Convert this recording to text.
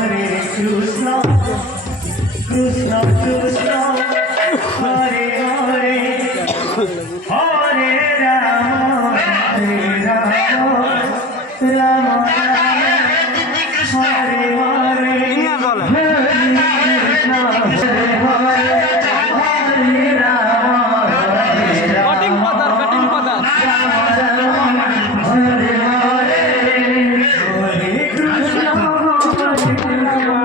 Hare Krishna, Krishna Krishna, Hare Hare, Hare Rama, Hare Rama, Rama Rama, Hare Hare, Hare Krishna, Hare Hare, Hare Rama, Hare Rama, cutting father. Rama Rama, Hare Hare, Hare Krishna, Hare Krishna.